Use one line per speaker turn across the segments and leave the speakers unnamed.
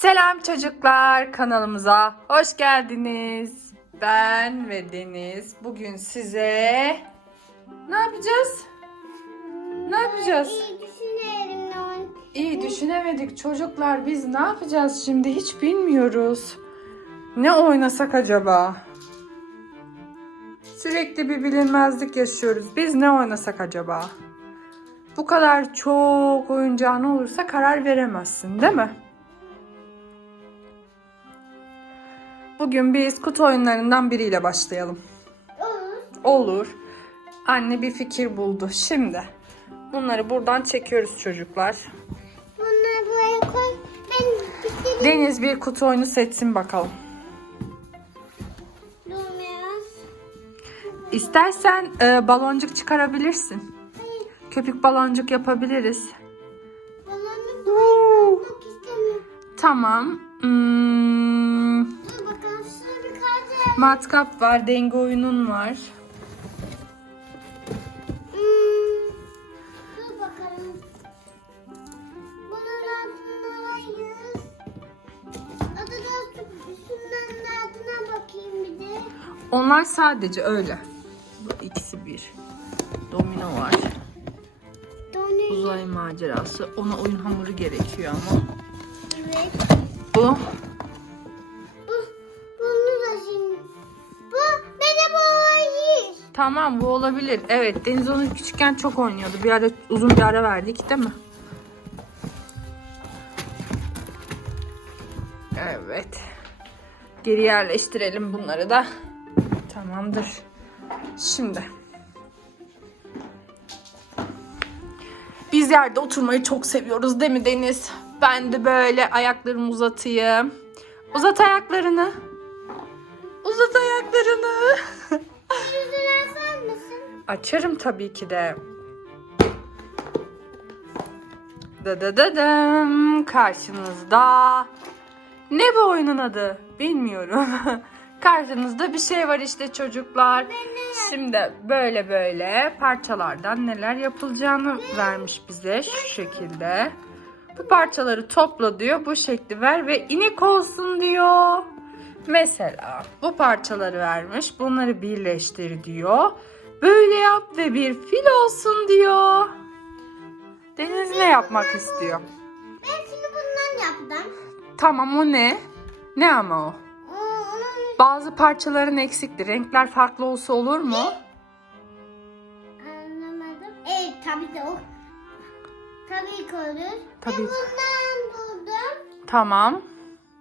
Selam çocuklar kanalımıza hoş geldiniz. Ben ve Deniz bugün size ne yapacağız? Ne yapacağız?
İyi düşünelim.
İyi düşünemedik çocuklar biz ne yapacağız şimdi hiç bilmiyoruz. Ne oynasak acaba? Sürekli bir bilinmezlik yaşıyoruz. Biz ne oynasak acaba? Bu kadar çok oyuncağın olursa karar veremezsin değil mi? Bugün biz kutu oyunlarından biriyle başlayalım.
Olur.
Anne bir fikir buldu. Şimdi bunları buradan çekiyoruz çocuklar.
Bunları buraya koy. Ben bitireyim.
Deniz bir kutu oyunu seçsin bakalım. İstersen e, baloncuk çıkarabilirsin.
Hayır.
Köpük baloncuk yapabiliriz.
Balonu buraya koymak istemiyorum.
Tamam. Hmm, matkap var, denge oyunun var.
Hmm. Dur bakalım. Bunun altına hayır. Adı da üstünden de adına bakayım bir de.
Onlar sadece öyle. Bu ikisi bir. Domino var.
Donuyor.
Uzay macerası. Ona oyun hamuru gerekiyor ama.
Evet.
Bu, Tamam bu olabilir. Evet Deniz onu küçükken çok oynuyordu. Bir ara uzun bir ara verdik değil mi? Evet. Geri yerleştirelim bunları da. Tamamdır. Şimdi. Biz yerde oturmayı çok seviyoruz değil mi Deniz? Ben de böyle ayaklarımı uzatayım. Uzat ayaklarını. Açarım tabii ki de. Da da da dım. Karşınızda. Ne bu oyunun adı? Bilmiyorum. Karşınızda bir şey var işte çocuklar. Şimdi böyle böyle parçalardan neler yapılacağını vermiş bize şu şekilde. Bu parçaları topla diyor. Bu şekli ver ve inek olsun diyor. Mesela bu parçaları vermiş. Bunları birleştir diyor. Böyle yap ve bir fil olsun diyor. Deniz ne yapmak istiyor?
Ben şimdi bundan yaptım.
Tamam o ne? Ne ama o?
Onun
Bazı parçaların eksikti. Renkler farklı olsa olur mu?
anlamadım. Evet tabii de o. Tabii ki olur.
Tabii.
Ben bundan buldum.
Tamam.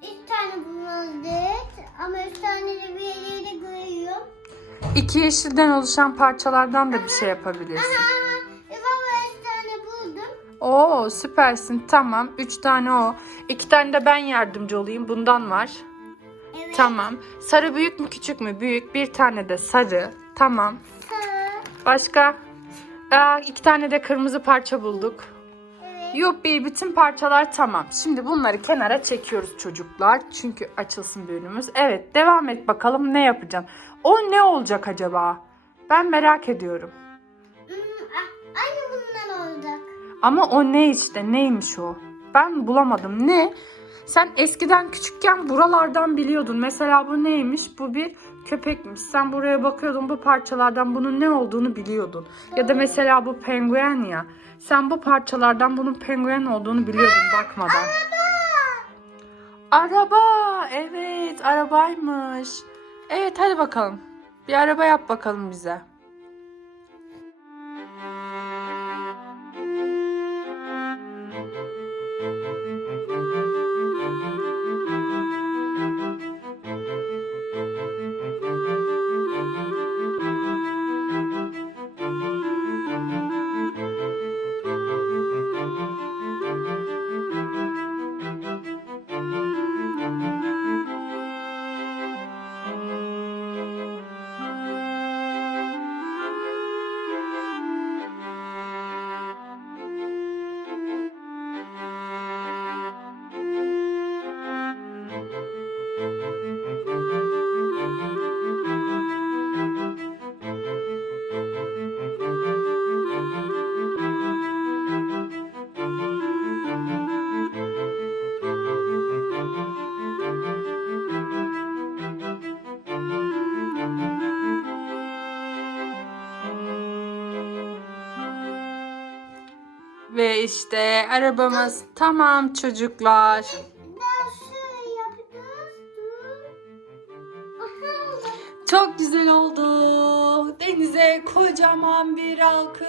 Üç tane bulmadık. Ama üç tane de bir.
İki yeşilden oluşan parçalardan da bir şey yapabilirsin.
Aha. E, baba üç tane buldum.
Oo süpersin. Tamam. Üç tane o. İki tane de ben yardımcı olayım. Bundan var.
Evet.
Tamam. Sarı büyük mü küçük mü? Büyük. Bir tane de sarı. Tamam.
Sarı.
Başka? Aa, iki tane de kırmızı parça bulduk. Yuppi bütün parçalar tamam. Şimdi bunları kenara çekiyoruz çocuklar. Çünkü açılsın bir önümüz. Evet devam et bakalım ne yapacaksın. O ne olacak acaba? Ben merak ediyorum.
Hmm, aynı bundan olacak.
Ama o ne işte neymiş o? Ben bulamadım. Ne? Sen eskiden küçükken buralardan biliyordun. Mesela bu neymiş? Bu bir köpekmiş. Sen buraya bakıyordun bu parçalardan bunun ne olduğunu biliyordun. Ya da mesela bu penguen ya. Sen bu parçalardan bunun penguen olduğunu biliyordun bakmadan. Araba. Evet arabaymış. Evet hadi bakalım. Bir araba yap bakalım bize. Ve işte arabamız tamam çocuklar. Çok güzel oldu. Denize kocaman bir alkış.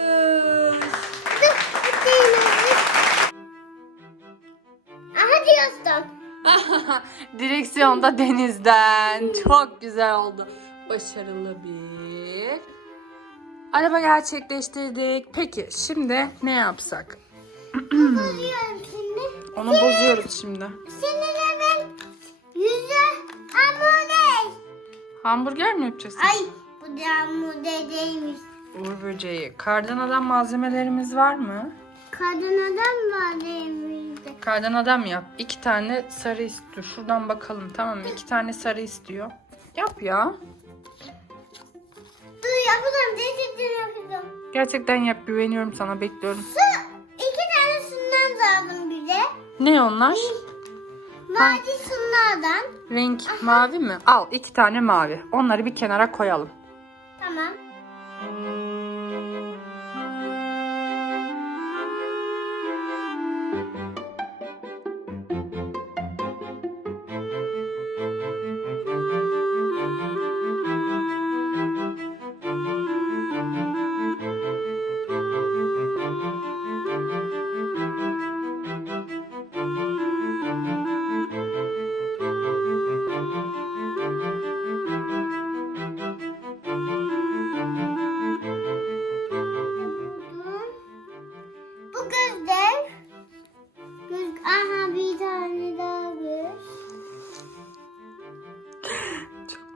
Aha diyorsun.
Direksiyon da denizden. Çok güzel oldu. Başarılı bir araba gerçekleştirdik. Peki şimdi ne yapsak?
Bozuyorum şimdi.
Onu bozuyoruz şimdi.
Senin hemen yüzü hamur
Hamburger mi yapacağız?
Ay bu da hamur değilmiş.
Uğur böceği. Kardan adam malzemelerimiz var mı?
Kadın adam var.
Kardan adam yap. İki tane sarı istiyor. Şuradan bakalım tamam mı? İki tane sarı istiyor. Yap ya. Gerçekten yap. Güveniyorum sana. Bekliyorum.
Su. iki tane şundan lazım bize.
Ne onlar?
Mavi şunlardan.
Renk mavi mi? Al iki tane mavi. Onları bir kenara koyalım.
Tamam.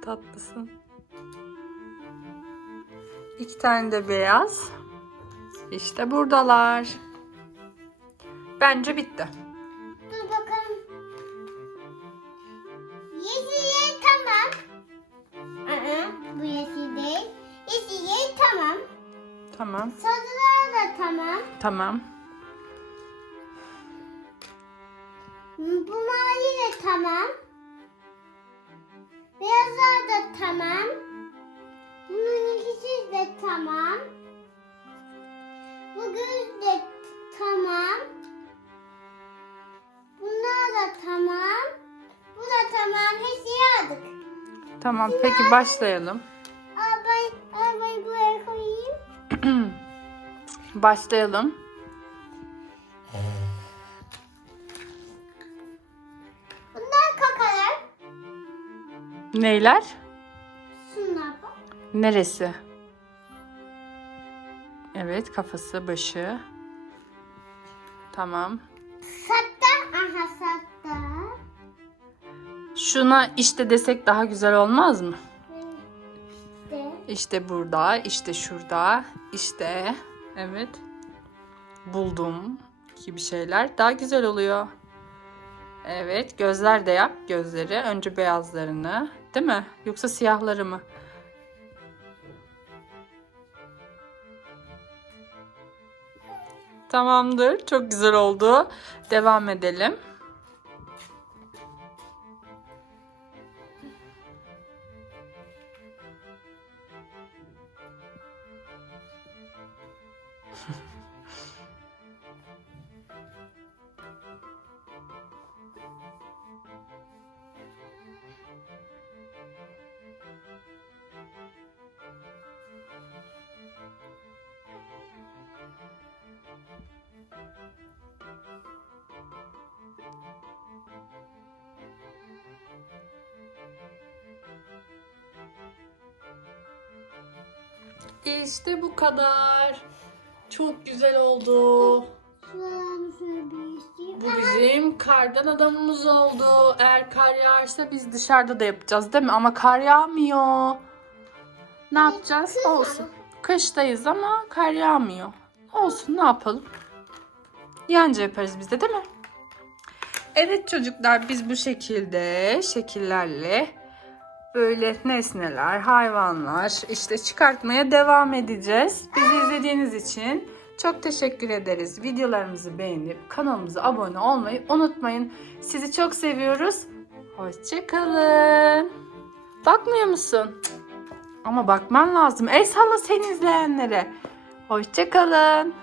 Tatlısın. İki tane de beyaz. İşte buradalar. Bence bitti.
Dur bakalım. Yeşil tamam. Aa, bu yeşil değil. Yeşil tamam.
Tamam.
Sarılar da tamam.
Tamam.
Bu mavi de tamam. Beyazlar da tamam. Bunun ikisi de tamam. Bu göz de tamam. Bunlar da tamam. Bu da tamam. Hepsi aldık.
Tamam peki başlayalım.
Arabayı, arabayı buraya koyayım.
Başlayalım. Neyler?
Şunlar bak.
Neresi? Evet kafası, başı. Tamam.
Satta. Aha satta.
Şuna işte desek daha güzel olmaz mı?
İşte.
İşte burada, işte şurada, işte evet. Buldum gibi şeyler daha güzel oluyor. Evet, gözler de yap gözleri. Önce beyazlarını, değil mi? Yoksa siyahları mı? Tamamdır. Çok güzel oldu. Devam edelim. İşte bu kadar. Çok güzel oldu. Bu bizim kardan adamımız oldu. Eğer kar yağarsa biz dışarıda da yapacağız değil mi? Ama kar yağmıyor. Ne yapacağız? Olsun. Kıştayız ama kar yağmıyor. Olsun ne yapalım? Yanca yaparız biz de değil mi? Evet çocuklar biz bu şekilde şekillerle böyle nesneler, hayvanlar işte çıkartmaya devam edeceğiz. Bizi izlediğiniz için çok teşekkür ederiz. Videolarımızı beğenip kanalımıza abone olmayı unutmayın. Sizi çok seviyoruz. Hoşçakalın. Bakmıyor musun? Ama bakman lazım. El salla seni izleyenlere. Hoşçakalın.